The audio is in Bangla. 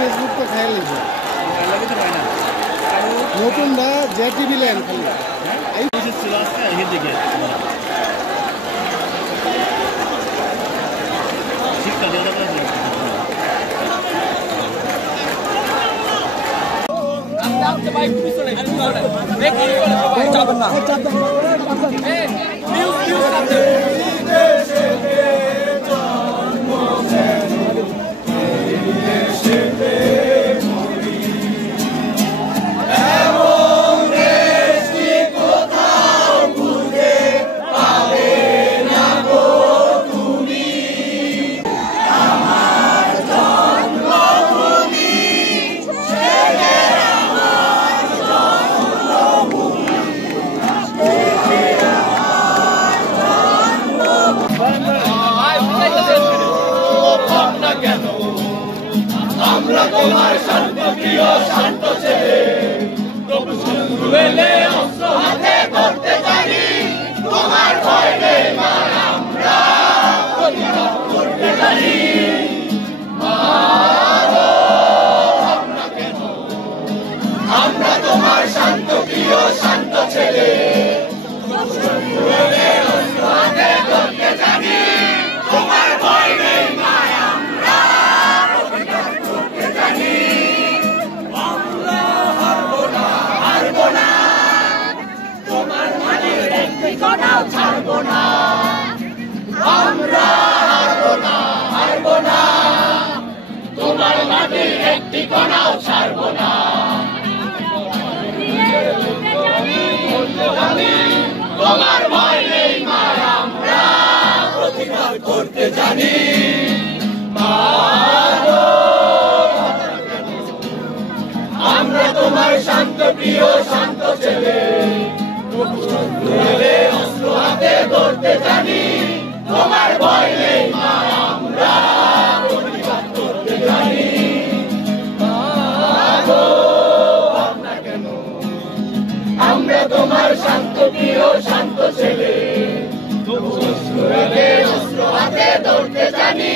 ফেসবুক তো খাই লিখে নতুন দা জে টিভি লেন খালি এই বসে ছিল আজকে এই দিকে শিক্ষা দেওয়া যাবে আপনি ভাই পিছনে দেখি যাবেন না এই নিউজ করতে আমরা তোমার শান্তপ্রিয় শান্ত ছেলে তবু শত্রু এলে অস্ত্র হাতে করতে জানি তোমার ভয় নেই মা আমরা প্রতিবাদ করতে জানি আমরা কেন আমরা তোমার শান্তপ্রিয় শান্ত ছেলে তবু শত্রু এলে অস্ত্র হাতে করতে জানি তোমার ভয় নেই মা ছাড়বো না আমরা হারবো না তোমার মাটির একটি কণাও ছাড়বো না তোমার ভয় নেই মা আমরা প্রতিবাদ করতে জানি আমরা তোমার শান্তপ্রিয় শান্ত ছেলে অস্ত্র হাতে ধরতে জানি তোমার ভয় নেই মা আমরা প্রতিবাদ করতে জানি আমরা কেন আমরা তোমার শান্তপ্রিয় শান্ত ছেলে অস্ত্র হাতে ধরতে জানি